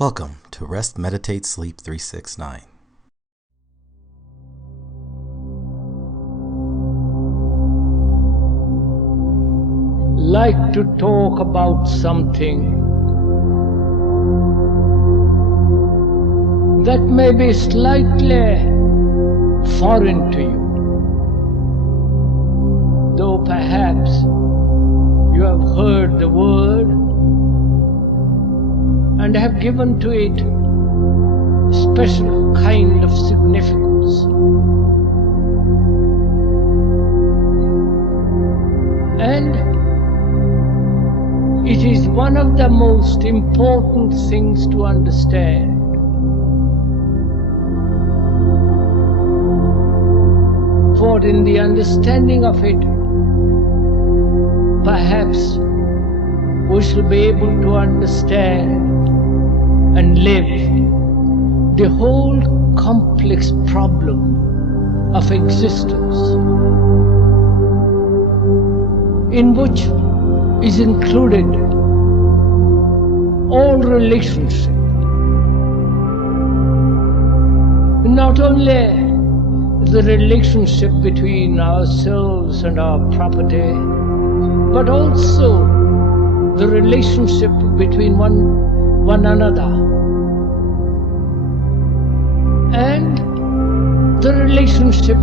Welcome to Rest, Meditate, Sleep 369. Like to talk about something that may be slightly foreign to you, though perhaps you have heard the word and have given to it special kind of significance. And it is one of the most important things to understand. For in the understanding of it, perhaps we shall be able to understand and live the whole complex problem of existence, in which is included all relationship, not only the relationship between ourselves and our property, but also the relationship between one another, and the relationship,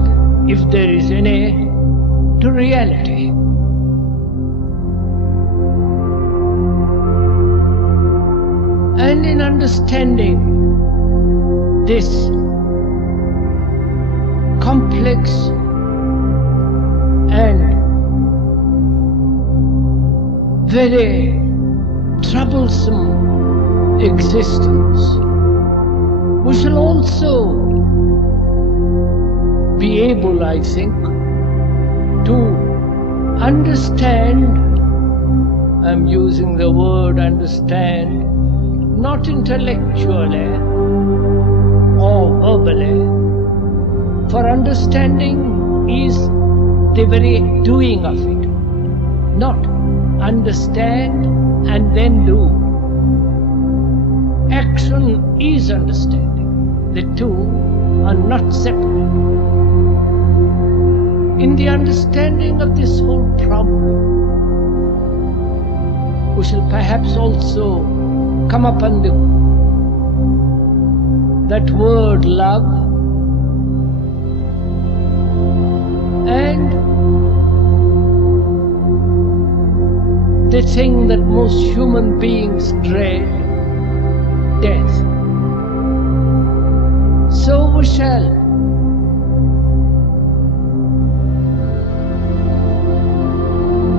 if there is any, to reality. And in understanding this complex and very troublesome existence, we shall also be able, I think, to understand. I'm using the word understand not intellectually or verbally, for understanding is the very doing of it, not understand and then do. Action is understanding. The two are not separate. In the understanding of this whole problem, we shall perhaps also come upon that word love, and the thing that most human beings dread, death. So we shall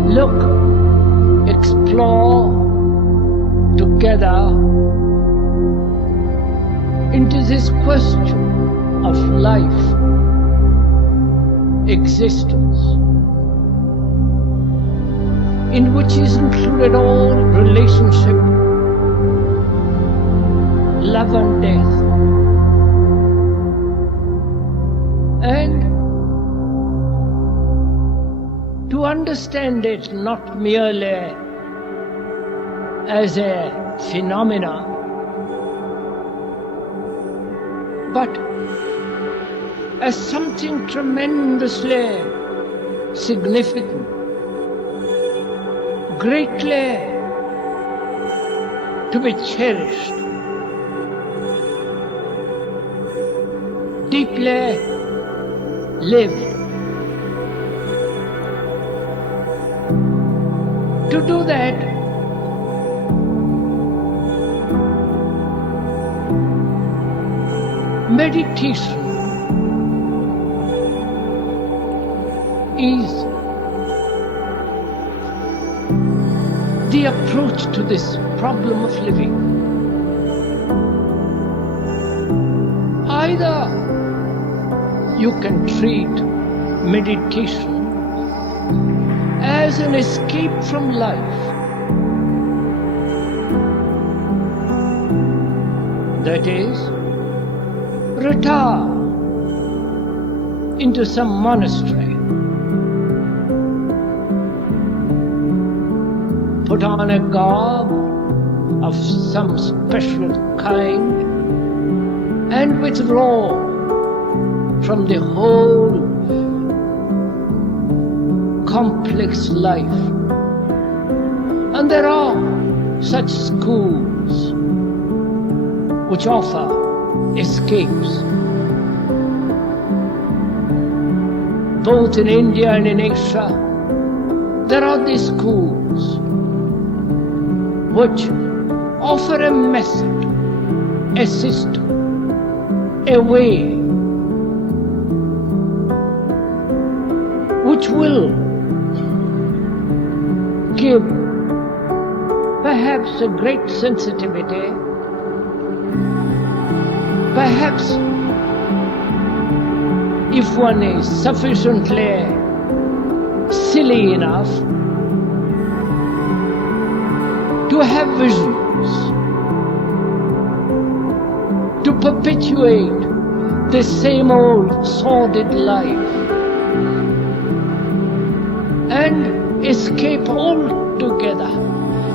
look, explore together into this question of life, existence, in which is included all relationship, love and death. And to understand it not merely as a phenomena, but as something tremendously significant, greatly to be cherished, deeply lived. To do that, meditation is the approach to this problem of living. Either you can treat meditation as an escape from life, that is, retire into some monastery, put on a garb of some special kind and withdraw from the whole complex life. And there are such schools which offer escapes, both in India and in Asia. There are these schools which offer a method, a system, a way which will give perhaps a great sensitivity, perhaps if one is sufficiently silly enough to have visions, to perpetuate the same old sordid life and escape altogether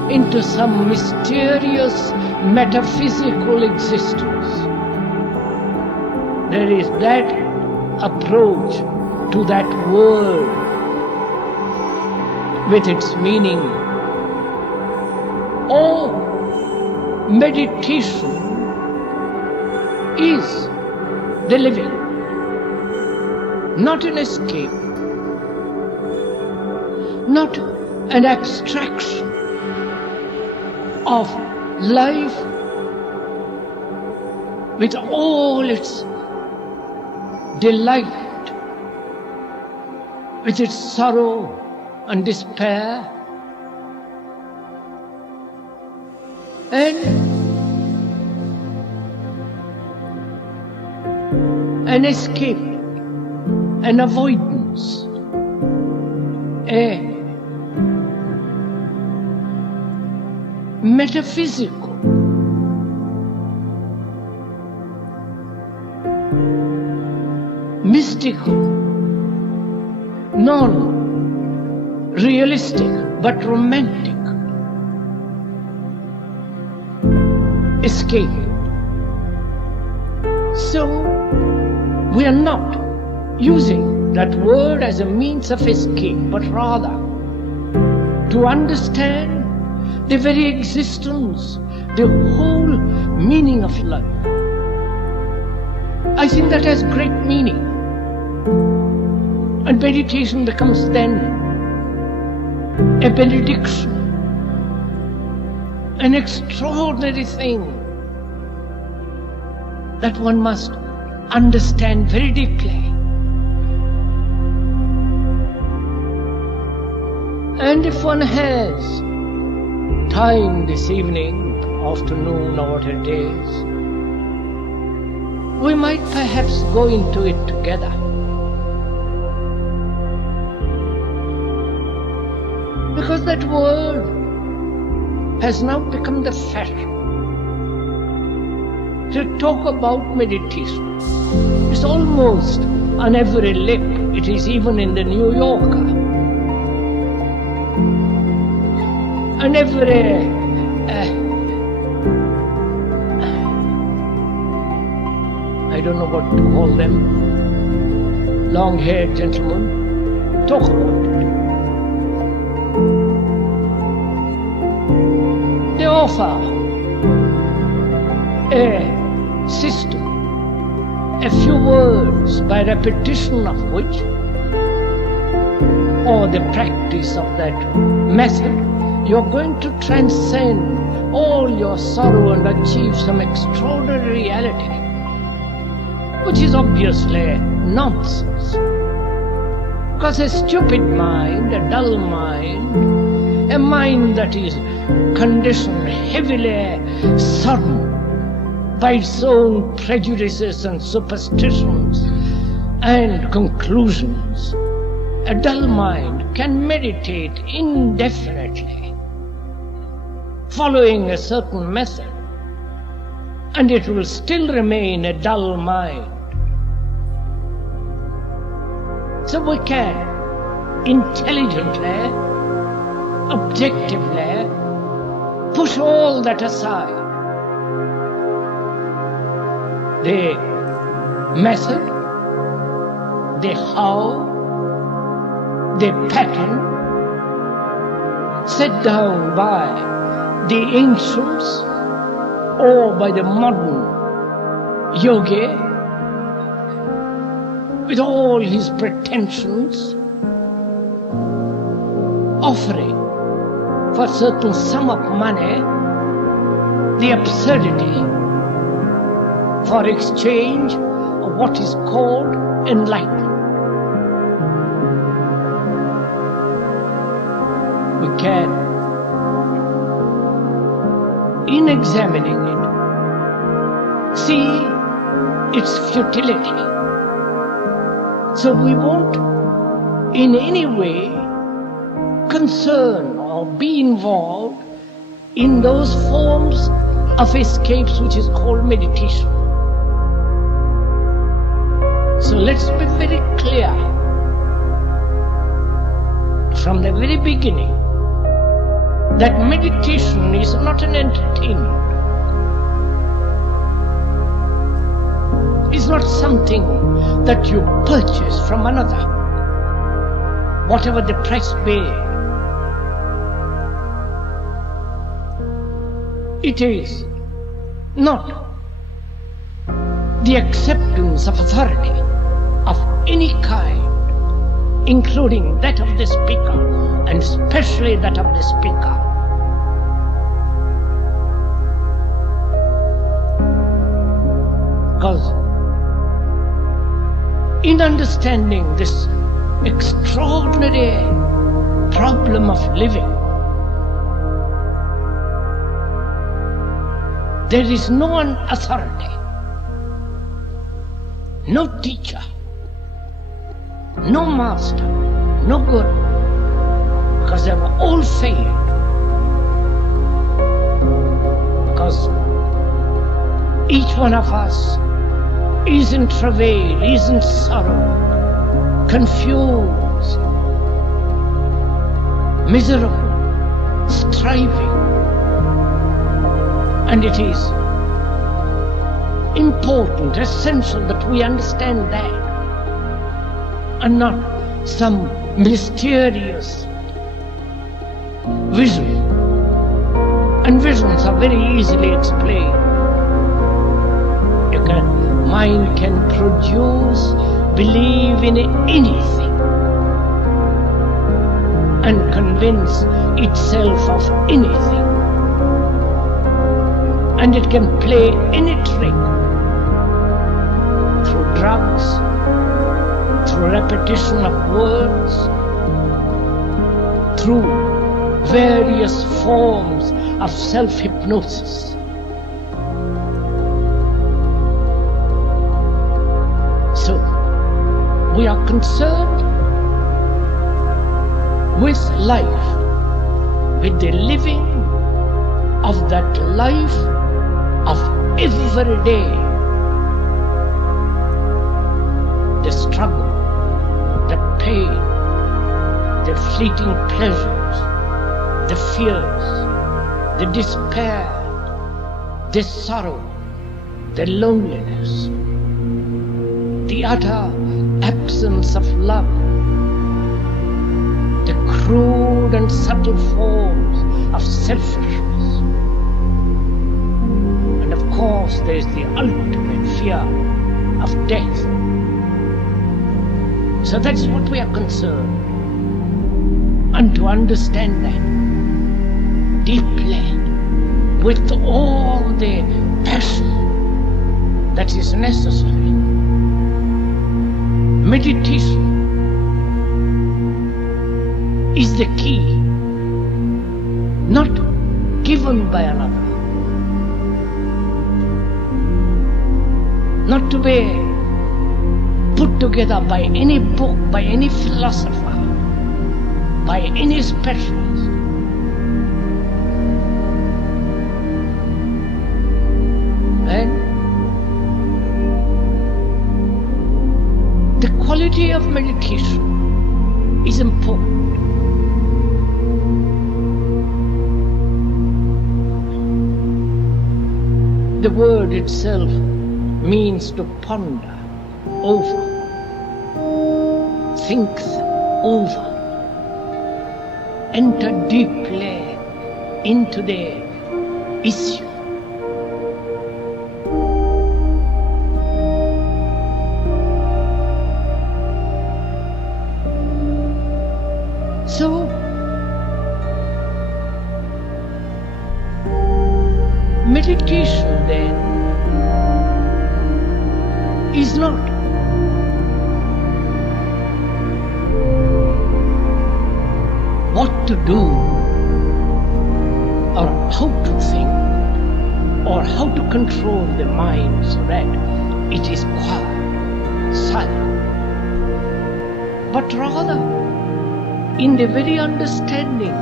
into some mysterious metaphysical existence. There is that approach to that world with its meaning. Or meditation is the living, not an escape, not an abstraction of life with all its delight, with its sorrow and despair, and an escape, an avoidance, a metaphysical, mystical, non-realistic but romantic escape. So we are not using that word as a means of escape, but rather to understand the very existence, the whole meaning of life. I think that has great meaning. And meditation becomes then a benediction, an extraordinary thing that one must understand very deeply. And if one has time this evening, afternoon, or what it is, we might perhaps go into it together. Because that word has now become the fashion. To talk about meditation, it's almost on every lip. It is even in the New Yorker. And every I don't know what to call them, long-haired gentlemen talk about it. They offer a system, a few words by repetition of which, or the practice of that method, you're going to transcend all your sorrow and achieve some extraordinary reality, which is obviously nonsense. Because a stupid mind, a dull mind, a mind that is conditioned, heavily sodden by its own prejudices and superstitions and conclusions, a dull mind can meditate indefinitely, following a certain method, and it will still remain a dull mind. So we can intelligently, objectively push all that aside. The method, the how, the pattern set down by the ancients or by the modern yogi with all his pretensions, offering for a certain sum of money the absurdity for exchange of what is called enlightenment. We can, in examining it, see its futility. So we won't in any way concern or be involved in those forms of escapes which is called meditation. So let's be very clear from the very beginning that meditation is not an entertainment. It's not something that you purchase from another, whatever the price be. It is not the acceptance of authority of any kind, including that of the speaker, and especially that of the speaker. Because in understanding this extraordinary problem of living, there is no one authority, no teacher, no master, no guru, because they have all failed. Because each one of us is in travail, is in sorrow, confused, miserable, striving. And it is important, essential that we understand that, and not some mysterious vision. And visions are very easily explained. Mind can produce, believe in anything, and convince itself of anything. And it can play any trick through drugs, through repetition of words, through various forms of self-hypnosis. So, we are concerned with life, with the living of that life of every day. The struggle, the pain, the fleeting pleasures, the fears, the despair, the sorrow, the loneliness, the utter absence of love, the crude and subtle forms of selfishness. And of course, there is the ultimate fear of death. So that's what we are concerned. And to understand that deeply, with all the passion that is necessary, meditation is the key, not given by another, not to be put together by any book, by any philosopher, by any specialist. And the quality of meditation is important. The word itself means to ponder over, think over, enter deeply into the issue. So, meditation then is not what to do or how to think or how to control the mind so that it is quiet, silent, but rather in the very understanding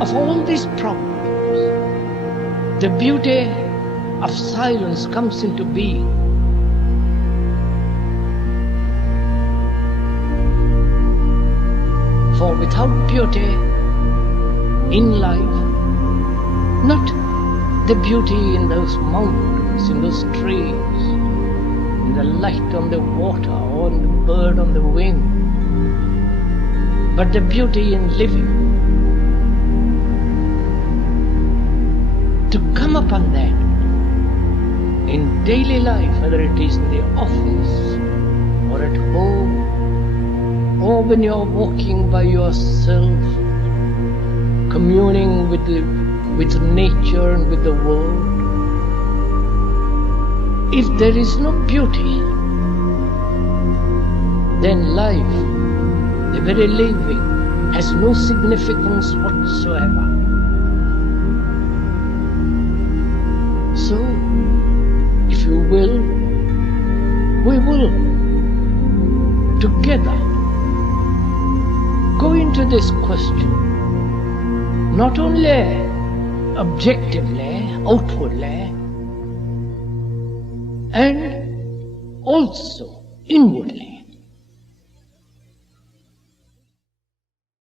of all these problems, the beauty of silence comes into being. For without beauty in life, not the beauty in those mountains, in those trees, in the light on the water or in the bird on the wing, but the beauty in living, to come upon that in daily life, whether it is in the office or at home, or when you are walking by yourself, communing with nature and with the world. If there is no beauty, then life, the very living, has no significance whatsoever. So, if you will, we will together go into this question, not only objectively, outwardly, and also inwardly.